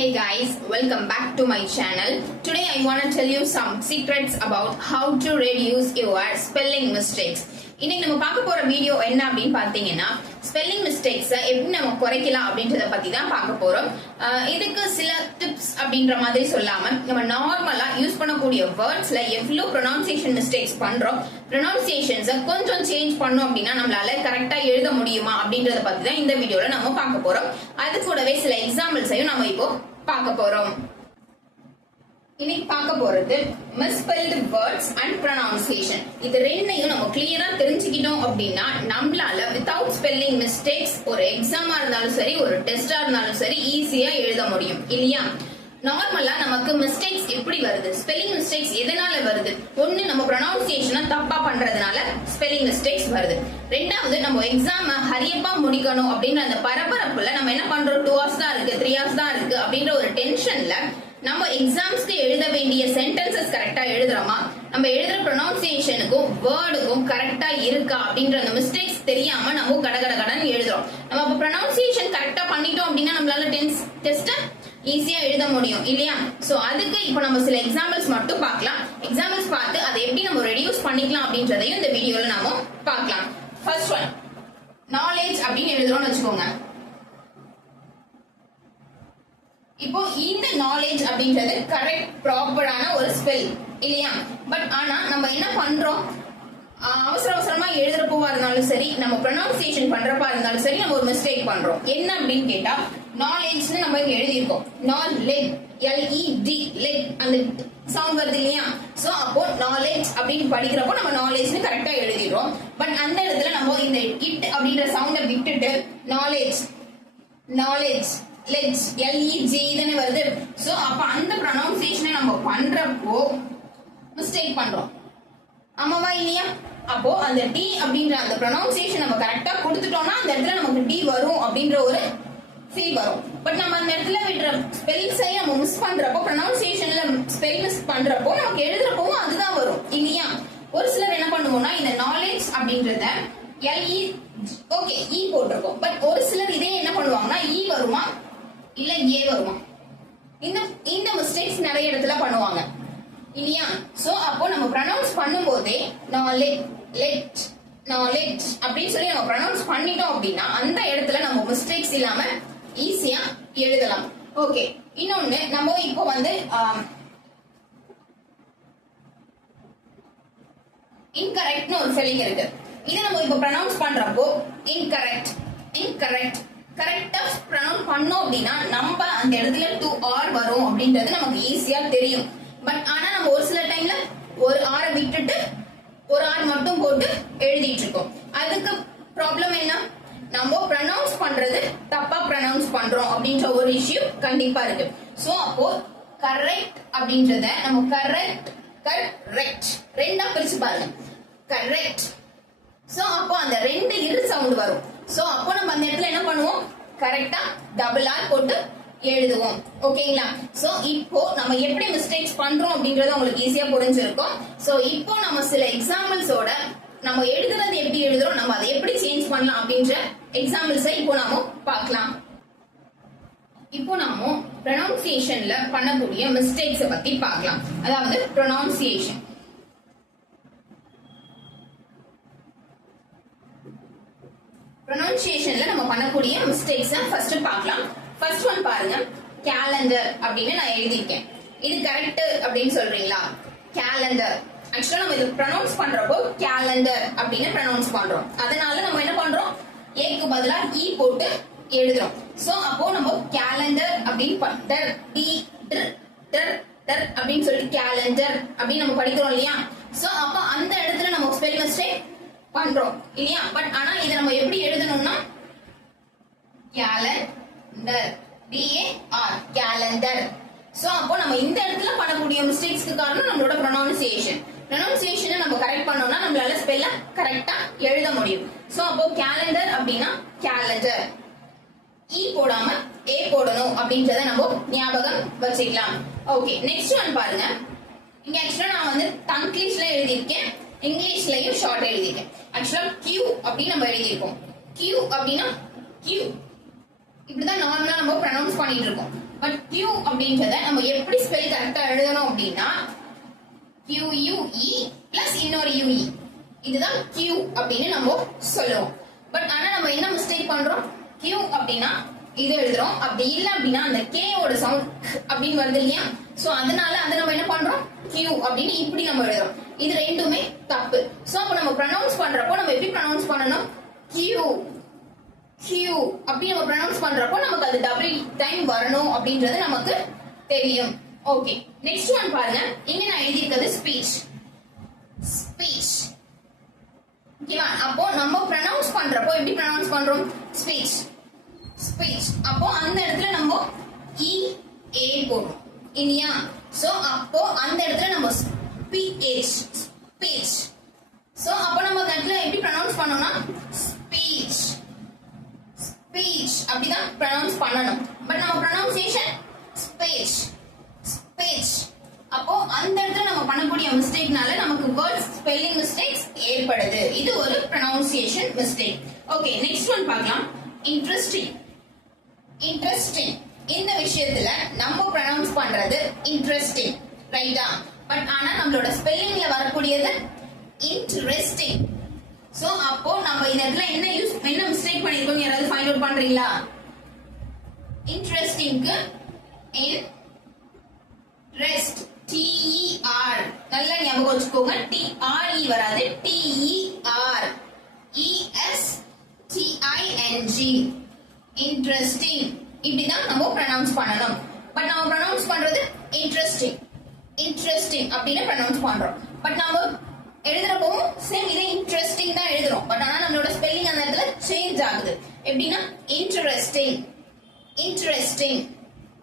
Hey guys, welcome back to my channel. Today I want to tell you some secrets about how to reduce your spelling mistakes. இன்னைக்கு நம்ம பார்க்க போற video என்ன அப்படின்னு பாத்தீங்கன்னா spelling mistakes எப்படி நம்ம குறைக்கலாம் அப்படின்றத பத்தி தான் பார்க்க போறோம். இதுக்கு சில டிப்ஸ் அப்படின்ற மாதிரி சொல்லாம நம்ம நார்மலா யூஸ் பண்ணக்கூடிய வேர்ட்ஸ்ல எவ்வளவு ப்ரொனவுன்சியேஷன் மிஸ்டேக்ஸ் பண்றோம், ப்ரொனவுன்சியேஷன்ஸை கொஞ்சம் சேஞ்ச் பண்ணோம் அப்படின்னா நம்மளால கரெக்டா எழுத முடியுமா அப்படின்றத பத்தி தான் இந்த வீடியோல நம்ம பார்க்க போறோம். அது கூடவே சில எக்ஸாம்பிள்ஸையும் நம்ம இப்போ பார்க்க போறோம். இன்னைக்கு பார்க்க போறது misspelled words and pronunciation. இது ரெண்டையும் நம்ம கிளியரா தெரிஞ்சுக்கிட்டோம் அப்படின்னா நம்மளால வித்தவுட் ஸ்பெல்லிங் மிஸ்டேக்ஸ் ஒரு எக்ஸாமா இருந்தாலும் சரி, ஒரு டெஸ்டா இருந்தாலும் சரி ஈஸியா எழுத முடியும் இல்லையா? நார்மலா நமக்கு மிஸ்டேக்ஸ் எப்படி வருது, ஸ்பெல்லிங் மிஸ்டேக்ஸ் எதனால வருது? ஒண்ணு, நம்ம ப்ரொனவுன்சியேஷனை தப்பா பண்றதுனால ஸ்பெல்லிங் மிஸ்டேக்ஸ் வருது. ரெண்டாவது, நம்ம எக்ஸாம ஹரியப்பா முடிக்கணும் அப்படின்ற அந்த பரபரப்புல நம்ம என்ன பண்றோம், 2 hours தான் இருக்கு, 3 hours தான் இருக்கு அப்படின்ற ஒரு டென்ஷன்ல நம்ம எக்ஸாம்ஸ்க்கு எழுத வேண்டிய சென்டென்சஸ் கரெக்டா எழுதுறோமா, நம்ம எழுதுற ப்ரொனவுன்சியேஷனுக்கும் வேர்டுக்கும் கரெக்டா இருக்கா அப்படின்ற அந்த மிஸ்டேக்ஸ் தெரியாம நம்ம கடகடகடன் எழுதுறோம். நம்ம ப்ரொனவுன்சியேஷன் கரெக்டா பண்ணிட்டோம் அப்படின்னா நம்மளால டெஸ்ட் ஈஸியா எழுத முடியும் இல்லையா? சோ அதுக்கு இப்போ நம்ம சில எக்ஸாம்பிள்ஸ் மட்டும் பார்க்கலாம். எக்ஸாம்பிள்ஸ் பார்த்து அதை எப்படி நம்ம ரெடியூஸ் பண்ணிக்கலாம் அப்படின்றதையும் இந்த வீடியோல நாம பார்க்கலாம். ஃபர்ஸ்ட் ஒன், நாலேஜ் அப்படின்னு எழுதுறோம்னு வச்சுக்கோங்க. இப்போ இந்த நாலேஜ் அப்படின்றது கரெக்ட் ப்ராப்பரான ஒரு ஸ்பெல் இல்லையா? பட் ஆனா நம்ம என்ன பண்றோம், அவசர அவசரமா எழுதுறப்போவா இருந்தாலும் சரி, நம்ம ப்ரொனவுன்சியேஷன் பண்றப்பா இருந்தாலும் சரி, நம்ம ஒரு மிஸ்டேக் பண்றோம். என்ன அப்படின்னு கேட்டா, நாலேஜ்னு நம்ம இங்க எழுதியிருக்கோம், நாலேஜ், LED, லெட் அந்த சவுண்ட் வருது இல்லையா? சோ அப்போ நாலேஜ் அப்படின்னு படிக்கிறப்போ நம்ம நாலேஜ்னு கரெக்டா எழுதிடுறோம். பட் அந்த இடத்துல நம்ம இந்த இட் அப்படின்ற சவுண்டை விட்டுட்டு நாலேஜ், நாலேஜ், லெட்ஸ், LEG தானே வருது. சோ அப்ப அந்த ப்ரொனவுன்சியேஷனை நம்ம பண்றப்போ மிஸ்டேக் பண்றோம், ஆமாவா இல்லையா? அப்போ அந்த டி அப்படின்ற அந்த ப்ரொனவுன்சியேஷன் நம்ம கரெக்டா கொடுத்துட்டோம்னா அந்த இடத்துல நமக்கு டி வரும் அப்படின்ற ஒரு ஃபீல் வரும். பட் நம்ம அந்த இடத்துல விடுற ஸ்பெல்லிங்ஸை நம்ம மிஸ் பண்றப்போ, ப்ரொனவுன்சியேஷன்ல ஸ்பெல் மிஸ் பண்றப்போ நமக்கு எழுதுறப்பவும் அதுதான் வரும் இல்லையா? ஒரு சிலர் என்ன பண்ணுவோம்னா இந்த நாலேஜ் அப்படின்றத LE ஓகே இ போட்டிருக்கோம், பட் ஒரு சிலர் இதே என்ன பண்ணுவாங்கன்னா இ வருமா இல்ல ஏ வருமா, இந்த மிஸ்டேக்ஸ் நிறைய இடத்துல பண்ணுவாங்க இல்லையா? சோ அப்போ நம்ம ப்ரொனவுன்ஸ் பண்ணும்போதே நாலேஜ், லெட், நாலேஜ் அப்படின்னு சொல்லி நம்ம ப்ரொனவுன்ஸ் பண்ணிட்டோம் அப்படின்னா அந்த இடத்துல நம்ம மிஸ்டேக்ஸ் இல்லாம ஈஸியா எழுதலாம். ஓகே, இன்னொன்னு, நம்ம இப்போ வந்து இன்கரெக்ட்னு ஒரு ஸ்பெல்லிங் இருக்கு. இதை நம்ம இப்போ ப்ரொனவுன்ஸ் பண்றப்போ இன்கரெக்ட், இன்கரெக்ட் கரெக்டா ப்ரொனவுன்ஸ் பண்ணோம் அப்படின்னா நம்ம அந்த இடத்துல 2 R வரும் அப்படின்றது நமக்கு ஈஸியா தெரியும். பட் ஆனா நம்ம ஒரு சில டைம்ல ஒரு R விட்டுட்டு ஒரு R மட்டும் போட்டு எழுதிட்டு இருக்கோம். அதுக்கு ப்ராப்ளம் என்ன, நம்ம ப்ரொனவுன்ஸ் பண்றது தப்பா ப்ரொனவுன்ஸ் பண்றோம் அப்படின்ற ஒரு இஷ்யூ கண்டிப்பா இருக்கு. சோ அப்போ கரெக்ட் அப்படின்றத நம்ம கரெக்ட், கரெக்ட் ரெண்டா பிரிச்சு பாருங்க, கரெக்ட். சோ அப்போ அந்த ரெண்டு இரு சவுண்ட் வரும். சோ அப்போ நம்ம அந்த இடத்துல என்ன பண்ணுவோம், கரெக்டா டபுள் ஆர் போட்டு எழுதுவோம். ஓகேங்களா? சோ இப்போ நம்ம எப்படி மிஸ்டேக்ஸ் பண்றோம் அப்படிங்கறது உங்களுக்கு ஈஸியா புரிஞ்சிருக்கும். சோ இப்போ நம்ம சில எக்ஸாம்பிள்ஸோட நம்ம எழுதுறது எப்படி எழுதுறோம், நம்ம அதை எப்படி சேஞ்ச் பண்ணலாம் அப்படின்ற எக்ஸாம்பிள்ஸை இப்போ நாம பார்க்கலாம். இப்போ நாம ப்ரொனவுன்சியேஷன்ல பண்ணக்கூடிய மிஸ்டேக்ஸ் பத்தி பார்க்கலாம். அதாவது ப்ரொனவுன்சியேஷன், ப்ரொனவுன்சியேஷன்ல நம்ம பண்ணக்கூடிய மிஸ்டேக்ஸ் ஃபர்ஸ்ட் பார்க்கலாம். ஃபர்ஸ்ட் ஒன் பாருங்க, கேலண்டர் அப்படின்னு நான் எழுதிருக்கேன். இது கரெக்ட் அப்படின்னு சொல்றீங்களா? கேலண்டர் ஆக்சுவலா நம்ம இது ப்ரொனவுன்ஸ் பண்றப்போ கேலண்டர் அப்படின்னு ப்ரொனவுன்ஸ் பண்றோம். அதனால நம்ம என்ன பண்றோம், ஏக்கு பதிலா இ போட்டு எழுதுறோம். சோ அப்போ நம்ம கேலண்டர் அப்படின்னு அப்படின்னு சொல்லி கேலண்டர் அப்படின்னு நம்ம படிக்கிறோம் இல்லையா? சோ அப்போ அந்த இடத்துல நம்ம ஸ்பெல் மிஸ்டேக் பண்றோம் இல்லையா? பட் ஆனா இதை நம்ம எப்படி எழுதணும்னா கேலண்டர், DAR கேலண்டர். சோ அப்போ நம்ம இந்த இடத்துல பண்ணக்கூடிய மிஸ்டேக்ஸ்க்கு காரணம் நம்மளோட ப்ரொனவுன்சியேஷன். ப்ரொனவுன்சியேஷனை நம்ம கரெக்ட் பண்ணோம்னா நம்மளால ஸ்பெல்ல கரெக்டா எழுத முடியும். சோ அப்போ கேலண்டர் அப்படின்னா கேலண்டர், இ போடாம ஏ போடணும் அப்படின்றத நம்ம ஞாபகம் வச்சுக்கலாம். ஓகே, நெக்ஸ்ட் ஒன் பாருங்க. இங்க ஆக்சுவலா நான் வந்து தங்கிலீஷ்ல எழுதியிருக்கேன், இங்கிலீஷ்லயும் ஷார்ட் எழுதியிருக்கேன். ஆக்சுவலா Q அப்படின்னு நம்ம எழுதியிருக்கோம். Q அப்படின்னா Q இப்படிதான் நார்மலா நம்ம ப்ரொனவுன்ஸ் பண்ணிட்டு இருக்கோம். பட் Q அப்படின்றத நம்ம எப்படி ஸ்பெல் கரெக்டா எழுதணும் அப்படின்னா QUE பிளஸ் இன்னொரு UE, இதுதான் Q அப்படின்னு நம்ம சொல்லுவோம். பட் ஆனா நம்ம என்ன மிஸ்டேக் பண்றோம், Q அப்படின்னா இது எழுதுறோம், அப்படி இல்ல அப்படின்னா அந்த K ஓட சவுண்ட் அப்படின்னு வருது இல்லையா, சோ அதனால அதை நம்ம என்ன பண்றோம் Q அப்படின்னு இப்படி நம்ம எழுதுறோம். இது ரெண்டுமே தப்பு. சோ அப்ப நம்ம ப்ரொனவுன்ஸ் பண்றப்போ நம்ம எப்படி ப்ரொனவுன்ஸ் பண்ணணும், Q அப்படி நம்ம ப்ரொனவுன்ஸ் பண்றப்போ நமக்கு அது டபுள் டைம் வரணும் அப்படின்றது நமக்கு தெரியும். ஓகே, நெக்ஸ்ட் ஒன் பாருங்க. இங்க நான் எழுதி இருக்கிறது ஸ்பீச். ஓகேவா? அப்போ நம்ம ப்ரொனவுன்ஸ் பண்றப்போ எப்படி ப்ரொனவுன்ஸ் பண்றோம், ஸ்பீச். அப்போ அந்த இடத்துல நம்ம EA போடுறோம் இல்லையா, சோ அப்போ அந்த இடத்துல நம்ம ஸ்பீச். சோ அப்போ நம்ம அந்த இடத்துல எப்படி ப்ரொனவுன்ஸ் பண்ணோம்னா ஸ்பீச் அப்படிதான் ப்ரொனவுன்ஸ் பண்ணணும். பட் நம்ம ப்ரொனவுன்சியேஷன் ஸ்பீச். அப்போ அந்த இடத்துல நம்ம பண்ணக்கூடிய மிஸ்டேக்னால நமக்கு வேர்ட்ஸ் ஸ்பெல்லிங் மிஸ்டேக்ஸ் ஏற்படுது. இது ஒரு pronunciation mistake. Okay, next one பார்க்கலாம். இன்ட்ரெஸ்டிங். இந்த விஷயத்துல நம்ம ப்ரொனவுன்ஸ் பண்றது இன்ட்ரெஸ்டிங், ரைட்டா? பட் ஆனா நம்மளோட ஸ்பெல்லிங்ல வரக்கூடியது இன்ட்ரெஸ்டிங். சோ அப்போ நம்ம இந்த இடத்துல என்ன மிஸ்டேக் பண்ணிருக்கோம் யாராவது ஃபைண்ட் அவுட் பண்றீங்களா? இன்ட்ரெஸ்டிங்க்கு இன்ட்ரெஸ்ட் TER நல்லா ஞாபகம் வச்சுக்கோங்க. TRE வராது, TER ESTING இன்ட்ரெஸ்டிங். இப்படிதான் நம்ம ப்ரொனவுன்ஸ் பண்ணணும். பட் நம்ம ப்ரொனவுன்ஸ் பண்றது இன்ட்ரெஸ்டிங் அப்படின்னு ப்ரொனவுன்ஸ் பண்றோம். பட் நம்ம எழுதுறப்போ சேம் இதே இன்ட்ரெஸ்டிங் தான் எழுதுறோம். பட் ஆனா நம்மளோட ஸ்பெல்லிங் அந்த இடத்துல சேஞ்ச் ஆகுது. எப்படின்னா இன்ட்ரெஸ்டிங்.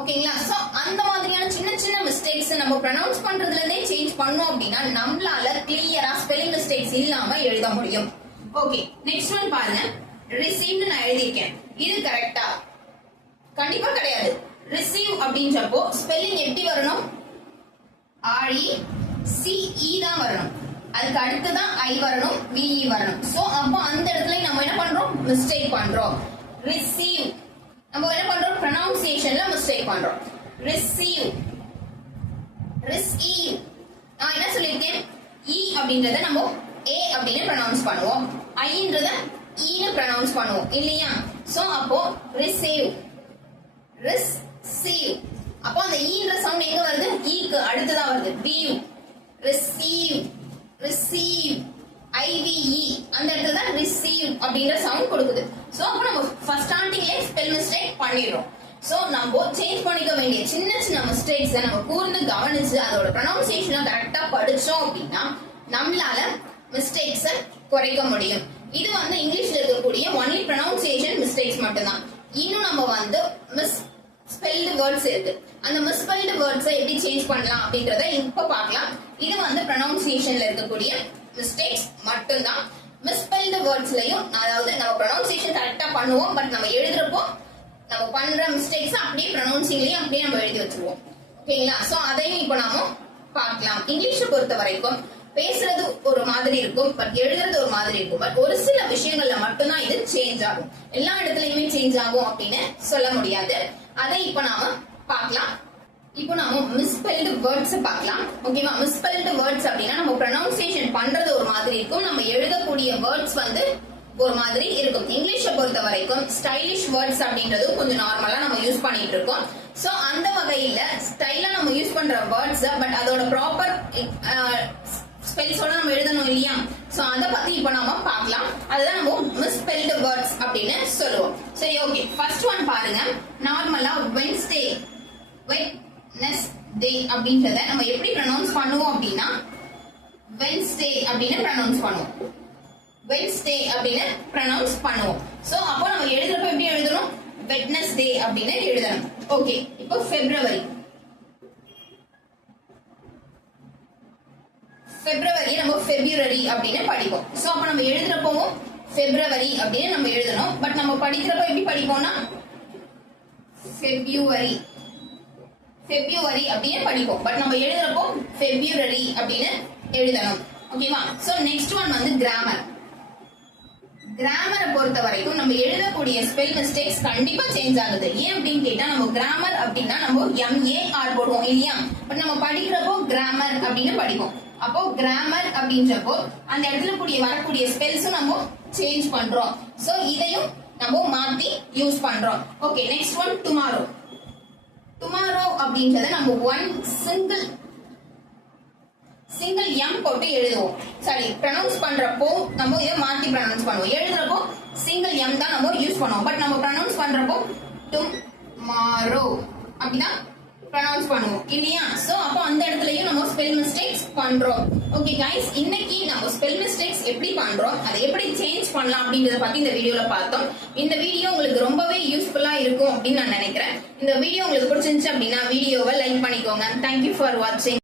ஓகேங்களா? சோ அந்த மாதிரியான சின்ன மிஸ்டேக்ஸ் நம்ம ப்ரொனவுன்ஸ் பண்றதுல இருந்தே சேஞ்ச் பண்ணோம் அப்படின்னா நம்மளால கிளியரா ஸ்பெல்லிங் மிஸ்டேக்ஸ் இல்லாம எழுத முடியும். ஓகே, நெக்ஸ்ட் ஒன் பாருங்க. ரிசீவ்டு நான் எழுதியிருக்கேன், இது கரெக்டா? கண்டிப்பா கிடையாது. ரிசீவ் அப்படின்றப்போ ஸ்பெல்லிங் எப்படி வரணும், RECE தான் வரணும். அதுக்கு அடுத்துதான் I வரணும், VE வரணும். சோ அப்போ அந்த இடத்துல நம்ம என்ன பண்றோம், மிஸ்டேக் பண்றோம். ரிசீவ் நம்ம என்ன பண்றோம், ப்ரொனவுன்சியேஷன்ல மிஸ்டேக் பண்றோம். ரிசீவ். நான் என்ன சொல்லிருக்கேன், E அப்படின்றத நம்ம A அப்படின்னு ப்ரொனவுன்ஸ் பண்ணுவோம், Iன்றத E னு ப்ரொனவுன்ஸ் பண்ணுவோம் இல்லையா? சோ அப்போ ரிசீவ். அப்போ அந்த ஈன்ற சவுண்ட் எங்க வருது, ஈக்கு அடுத்ததா வருது. ரிசீவ் IVE அந்த இடத்துல தான் ரிசீவ் அப்படின்ற சவுண்ட் கொடுக்குது. சோ அப்போ நம்ம ஃபர்ஸ்ட் ஸ்டார்டிங்லயே ஸ்பெல் மிஸ்டேக் பண்ணிடுறோம். சோ நம்ம சேஞ்ச் பண்ணிக்க வேண்டிய சின்ன மிஸ்டேக்ஸ் நம்ம கூர்ந்து கவனிச்சு அதோட ப்ரொனவுன்சியேஷனை கரெக்டா படிச்சோம் அப்படின்னா நம்மளால மிஸ்டேக்ஸ குறைக்க முடியும். இது வந்து இங்கிலீஷ்ல இருக்கக்கூடிய ஒன்லி ப்ரொனவுன்சியேஷன் மிஸ்டேக்ஸ் மட்டும்தான். இன்னும் நம்ம வந்து மிஸ்ஸ்பெல்டு வேர்ட்ஸ் இருக்கு. அந்த மிஸ்ஸ்பெல்டு வேர்ட்ஸை எப்படி சேஞ்ச் பண்ணலாம் அப்படின்றத இப்ப பார்க்கலாம். இது வந்து ப்ரொனவுன்சியேஷன்ல இருக்கக்கூடிய மிஸ்டேக்ஸ் மட்டும்தான். மிஸ்ஸ்பெல்டு வேர்ட்ஸ்லயும் அதாவது நம்ம ப்ரொனவுன்சியேஷன் கரெக்டா பண்ணுவோம், பட் நம்ம எழுதுறப்போ நம்ம பண்ற மிஸ்டேக்ஸ் அப்படியே ப்ரொனவுன்சிங்லயும் அப்படியே நம்ம எழுதி வச்சிருவோம். ஓகேங்களா? சோ அதையும் இப்போ நாம பார்க்கலாம். இங்கிலீஷை பொறுத்த வரைக்கும் பேசுறது ஒரு மாதிரி இருக்கும், பட் எழுதுறது ஒரு மாதிரி இருக்கும். பட் ஒரு சில விஷயங்கள்ல மட்டும்தான் இது சேஞ்ச் ஆகும். எல்லா இடத்துலயுமே சேஞ்ச் ஆகும் அப்படின்னு சொல்ல முடியாது. அதை இப்போ நாம பார்க்கலாம். இப்போ நாம மிஸ்ஸ்பெல்டு வேர்ட்ஸ் பார்க்கலாம். ஓகேவா? மிஸ்ஸ்பெல்டு வேர்ட்ஸ் அப்படின்னா நம்ம ப்ரொனவுன்சியேஷன் பண்றது ஒரு மாதிரி இருக்கும், நம்ம எழுதக்கூடிய வேர்ட்ஸ் வந்து ஒரு மாதிரி இருக்கும். இங்கிலீஷை பொறுத்த வரைக்கும் ஸ்டைலிஷ் வேர்ட்ஸ் அப்படின்றது கொஞ்சம் நார்மலா நம்ம யூஸ் பண்ணிட்டு இருக்கோம். சோ அந்த வகையில ஸ்டைலா நம்ம யூஸ் பண்ற வேர்ட்ஸ் பட் அதோட ப்ராப்பர் ஸ்பெல்ஸோட நம்ம எழுதணும் இல்லையா? சோ அத பத்தி இப்போ நாம பார்க்கலாம். அதுதான் நம்ம மிஸ்ஸ்பெல்டு வேர்ட்ஸ் அப்படின்னு சொல்லுவோம். சரி, ஓகே. ஃபர்ஸ்ட் ஒன் பாருங்க. நார்மலா வெட்னஸ்டே அப்படின்றத நம்ம எப்படி ப்ரொனவுன்ஸ் பண்ணுவோம் அப்படின்னா வெட்னஸ்டே அப்படின்னு ப்ரொனவுன்ஸ் பண்ணுவோம். வெட்னஸ்டே அப்படின்னு ப்ரொனவுன்ஸ் பண்ணுவோம். சோ அப்போ நம்ம எழுதுறப்ப எப்படி எழுதணும், வெட்னஸ்டே அப்படின்னு எழுதணும். ஓகே, இப்போ பிப்ரவரி நம்ம பிப்ரவரி அப்படின்னு படிப்போம். சோ அப்ப நம்ம எழுதுறப்பவும் பிப்ரவரி அப்படின்னு நம்ம எழுதணும். பட் நம்ம படிக்கிறப்ப எப்படி படிப்போம்னா பிப்ரவரி அப்படின்னு படிப்போம். பட் நம்ம எழுதுறப்போ பிப்ரவரி அப்படின்னு எழுதணும். ஓகேவா? சோ நெக்ஸ்ட் ஒன் வந்து கிராமர். கிராமரை பொறுத்த வரைக்கும் நம்ம எழுதக்கூடிய ஸ்பெல் மிஸ்டேக்ஸ் கண்டிப்பா சேஞ்ச் ஆகுது. ஏன் அப்படின்னு கேட்டா நம்ம கிராமர் அப்படின்னா நம்ம MAR போடுவோம் இல்லையா, பட் நம்ம படிக்கிறப்போ கிராமர் அப்படின்னு படிப்போம். அப்போ கிராமர் அப்படின்றப்போ அந்த இடத்துல வரக்கூடிய ஸ்பெல்ஸும் நம்ம சேஞ்ச் பண்றோம். சோ இதையும் நம்ம மாத்தி யூஸ் பண்றோம். Okay, next one tomorrow. Tomorrow அப்படின்றத நம்ம ஒன் சிங்கிள் M போட்டு எழுதுவோம். சாரி, ப்ரொனவுன்ஸ் பண்றப்போ நம்ம இதை மாத்தி ப்ரொனவுன்ஸ் பண்ணுவோம். எழுதுறப்போ சிங்கிள் M தான் நம்ம யூஸ் பண்ணுவோம். பட் நம்ம ப்ரொனவுன்ஸ் பண்றப்போ டுமாரோ அப்படிதான் ப்ரொனவுன்ஸ் பண்ணுவோம் இல்லையா. சோ அப்போ அந்த இடத்துலயும் நம்ம ஸ்பெல் மிஸ்டேக்ஸ் பண்றோம். ஓகே கைஸ், இன்னைக்கு நம்ம ஸ்பெல் மிஸ்டேக்ஸ் எப்படி பண்றோம், அதை எப்படி சேஞ்ச் பண்ணலாம் அப்படின்றத பத்தி இந்த வீடியோல பார்த்தோம். இந்த வீடியோ உங்களுக்கு ரொம்பவே யூஸ்ஃபுல்லா இருக்கும் அப்படின்னு நான் நினைக்கிறேன். இந்த வீடியோ உங்களுக்கு பிடிச்சிருந்துச்சு அப்படின்னா வீடியோவை லைக் பண்ணிக்கோங்க. தேங்க்யூ ஃபார் வாட்சிங்.